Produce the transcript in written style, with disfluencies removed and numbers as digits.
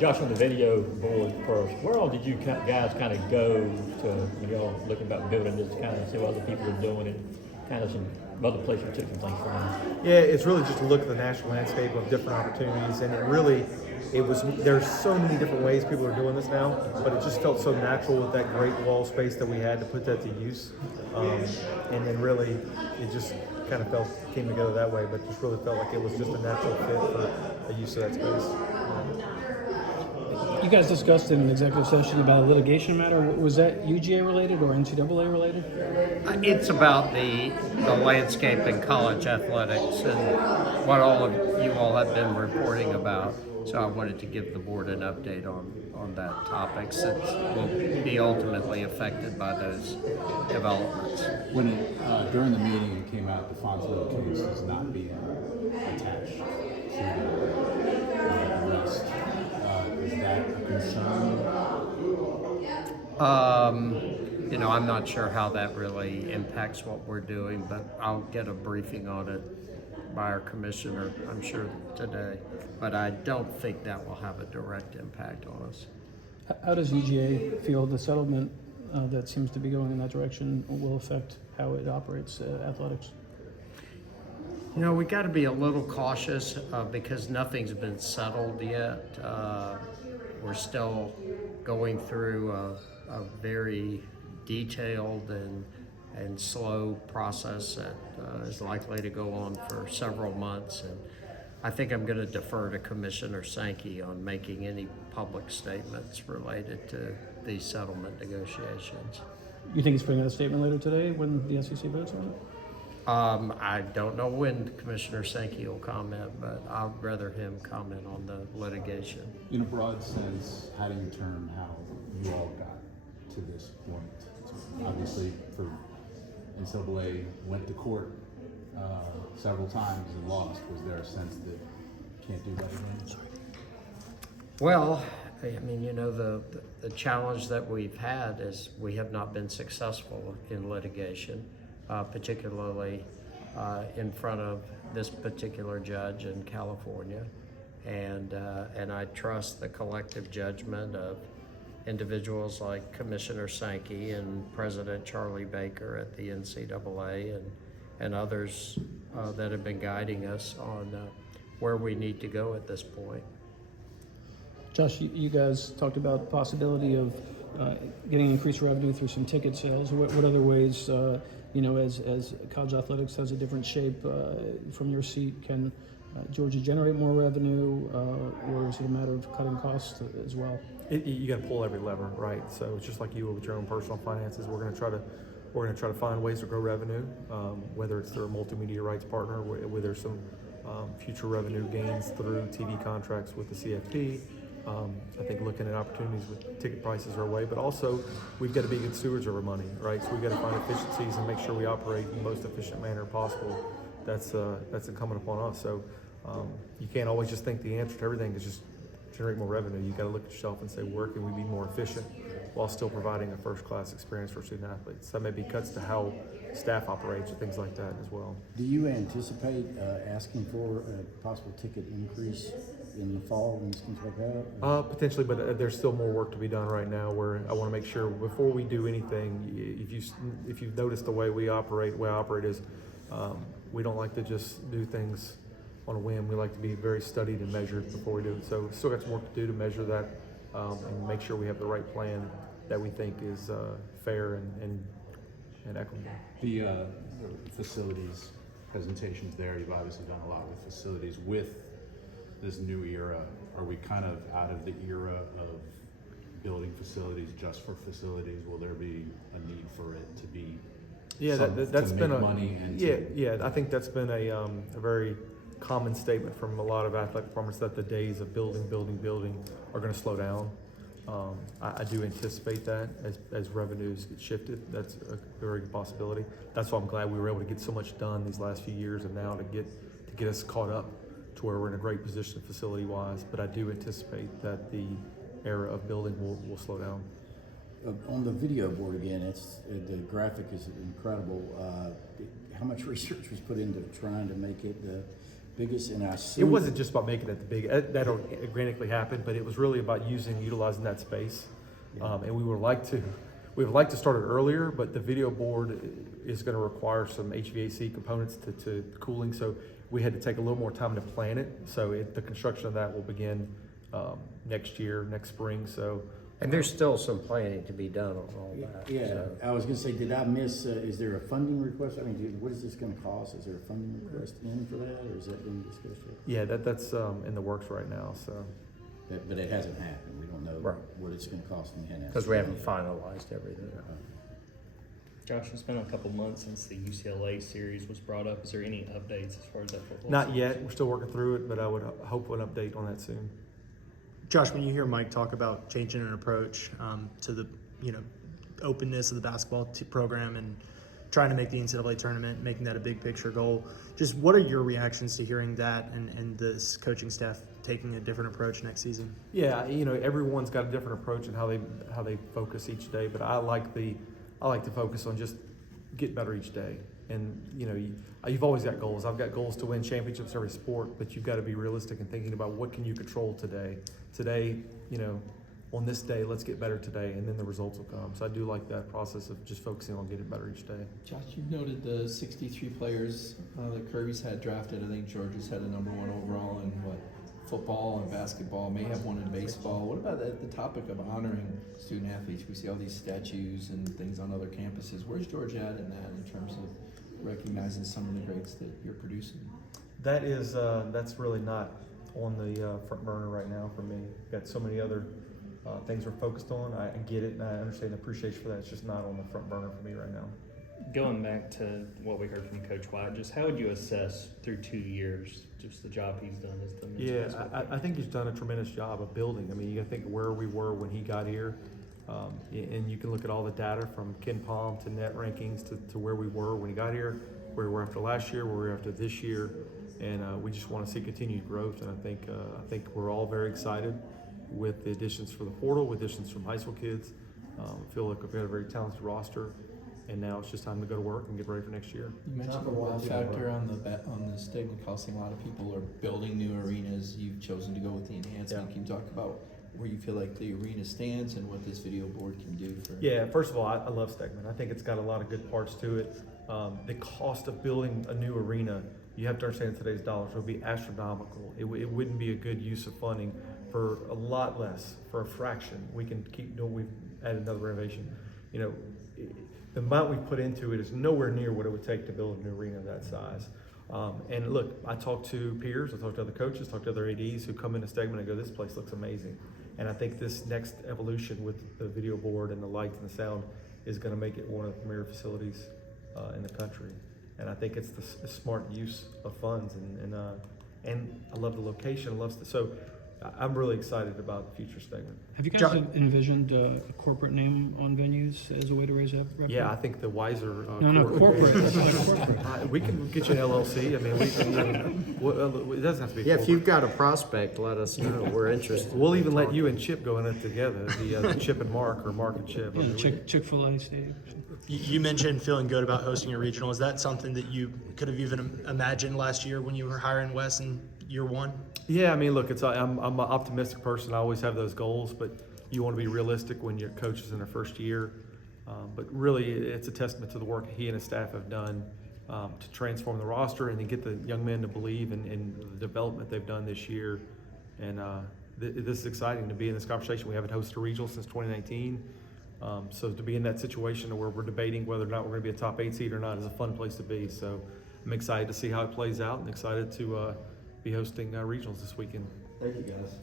Josh, on the video board first, where all did you guys kind of go to when y'all looking about building this, kind of see what other people are doing and kind of some other places you took some things from? Yeah, it's really just to look at the national landscape of different opportunities, and there's so many different ways people are doing this now, but it just felt so natural with that great wall space that we had to put that to use, and then really it just kind of came together that way, but just really felt like it was just a natural fit for the use of that space. You guys discussed in an executive session about a litigation matter. Was that UGA related or NCAA related? It's about the landscape in college athletics and what all of you all have been reporting about. So I wanted to give the board an update on that topic, since we'll be ultimately affected by those developments. When during the meeting it came out, the Fonzo case is not being attached to the arrest. Is that a concern? I'm not sure how that really impacts what we're doing, but I'll get a briefing on it by our commissioner, I'm sure, today. But I don't think that will have a direct impact on us. How does UGA feel the settlement that seems to be going in that direction will affect how it operates athletics? We got to be a little cautious because nothing's been settled yet. We're still going through a very detailed and slow process that is likely to go on for several months. And I think I'm going to defer to Commissioner Sankey on making any public statements related to these settlement negotiations. You think he's putting out a statement later today when the SEC votes on it? I don't know when Commissioner Sankey will comment, but I'd rather him comment on the litigation. In a broad sense, how do you term how you all got to this point? So obviously, for NCAA went to court several times and lost. Was there a sense that you can't do that again? Well, the challenge that we've had is we have not been successful in litigation, particularly in front of this particular judge in California. And I trust the collective judgment of individuals like Commissioner Sankey and President Charlie Baker at the NCAA and others that have been guiding us on where we need to go at this point. Josh, you guys talked about the possibility of getting increased revenue through some ticket sales. What other ways, as college athletics has a different shape from your seat, can Georgia generate more revenue, or is it a matter of cutting costs as well? You got to pull every lever, right? So it's just like you will with your own personal finances. We're going to try to find ways to grow revenue, whether it's through a multimedia rights partner, where there's some future revenue gains through TV contracts with the CFP. I think looking at opportunities with ticket prices our way, but also we've got to be good stewards of our money, right? So we've got to find efficiencies and make sure we operate in the most efficient manner possible. That's incumbent upon us. So you can't always just think the answer to everything is just generate more revenue. You got to look at yourself and say, where can we be more efficient while still providing a first-class experience for student athletes? That maybe cuts to how staff operates or things like that as well. Do you anticipate asking for a possible ticket increase in the fall and things like that? Potentially, but there's still more work to be done right now. Where I want to make sure before we do anything, if you've noticed the way I operate is we don't like to just do things on a whim. We like to be very studied and measured before we do it. So still got some work to do to measure that and make sure we have the right plan that we think is fair and equitable. The facilities presentations there, you've obviously done a lot with facilities. With this new era, are we kind of out of the era of building facilities just for facilities? Will there be a need for it to be that's been money I think that's been a very common statement from a lot of athletic departments that the days of building are going to slow down. I do anticipate that as revenues get shifted. That's a very good possibility. That's why I'm glad we were able to get so much done these last few years, and now to get us caught up to where we're in a great position facility-wise. But I do anticipate that the era of building will slow down. On the video board again, the graphic is incredible. How much research was put into trying to make it biggest, and I It assume. wasn't just about making it the big, that organically happened, but it was really about utilizing that space. And we would like to start it earlier, but the video board is gonna require some HVAC components to cooling, so we had to take a little more time to plan it. So the construction of that will begin next spring, so. And there's still some planning to be done on all that. Yeah, so. I was gonna say, did I miss, is there a funding request? I mean, what is this gonna cost? Is there a funding request in for that, or is that being discussed yet? Yeah, that's in the works right now, so. But it hasn't happened, we don't know Right. what it's gonna cost in the hand. Because we haven't finalized everything. Josh, it's been a couple months since the UCLA series was brought up. Is there any updates as far as that football? Not series? yet, we're still working through it, but I would hope for an update on that soon. Josh, when you hear Mike talk about changing an approach to the openness of the basketball program and trying to make the NCAA tournament, making that a big picture goal, just what are your reactions to hearing that and this coaching staff taking a different approach next season? Yeah, everyone's got a different approach and how they focus each day, but I like to focus on just get better each day. And you've always got goals. I've got goals to win championships every sport, but you've got to be realistic and thinking about what can you control today. Today, on this day, let's get better today, and then the results will come. So I do like that process of just focusing on getting better each day. Josh, you've noted the 63 players that Kirby's had drafted. I think Georgia's had a number 1 overall in football and basketball, may have one in baseball. What about the topic of honoring student athletes? We see all these statues and things on other campuses. Where's Georgia at in that in terms of recognizing some of the greats that you're producing? That's really not on the front burner right now for me. Got so many other things we're focused on. I get it and I understand the appreciation for that. It's just not on the front burner for me right now. Going back to what we heard from Coach White, just how would you assess through 2 years just the job he's done as the men's Yeah, basketball coach? I think he's done a tremendous job of building. I mean, you got to think of where we were when he got here. And you can look at all the data from Ken Palm to net rankings to where we were when he got here, where we were after last year, where we were after this year. And we just want to see continued growth. And I think we're all very excited with the additions for the portal, with additions from high school kids. I feel like we've got a very talented roster. And now it's just time to go to work and get ready for next year. You mentioned the wow factor on the stigma costing. A lot of people are building new arenas. You've chosen to go with the enhancement. Yeah. Can you talk about where you feel like the arena stands and what this video board can do for? Yeah, first of all, I love Stegman. I think it's got a lot of good parts to it. The cost of building a new arena, you have to understand today's dollars, would be astronomical. It wouldn't be a good use of funding for a lot less, for a fraction. We can keep doing, we've added another renovation. The amount we put into it is nowhere near what it would take to build a new arena of that size. And look, I talk to peers, I talk to other coaches, talk to other ADs who come into Stegman and go, this place looks amazing. And I think this next evolution with the video board and the lights and the sound is going to make it one of the premier facilities in the country. And I think it's the smart use of funds. And I love the location. So I'm really excited about the future Stegman. Have you guys envisioned a corporate name on venues as a way to raise revenue? Yeah, I think the wiser. No, corporate. That's not corporate. We can get you an LLC. I mean, it doesn't have to be. Yeah, if corporate. you've got a prospect, let us know. We're interested. We'll even let you and Chip go in it together. The Chip and Mark, or Mark and Chip. I Yeah, mean, Chick-fil-A stadium. You mentioned feeling good about hosting a regional. Is that something that you could have even imagined last year when you were hiring Wes in year 1? Yeah, I mean, look, I'm an optimistic person. I always have those goals, but you want to be realistic when your coach is in their first year. But really, it's a testament to the work he and his staff have done to transform the roster and to get the young men to believe in the development they've done this year. And this is exciting to be in this conversation. We haven't hosted a regional since 2019. So to be in that situation where we're debating whether or not we're going to be a top 8 seed or not is a fun place to be. So I'm excited to see how it plays out and excited to be hosting regionals this weekend. Thank you, guys.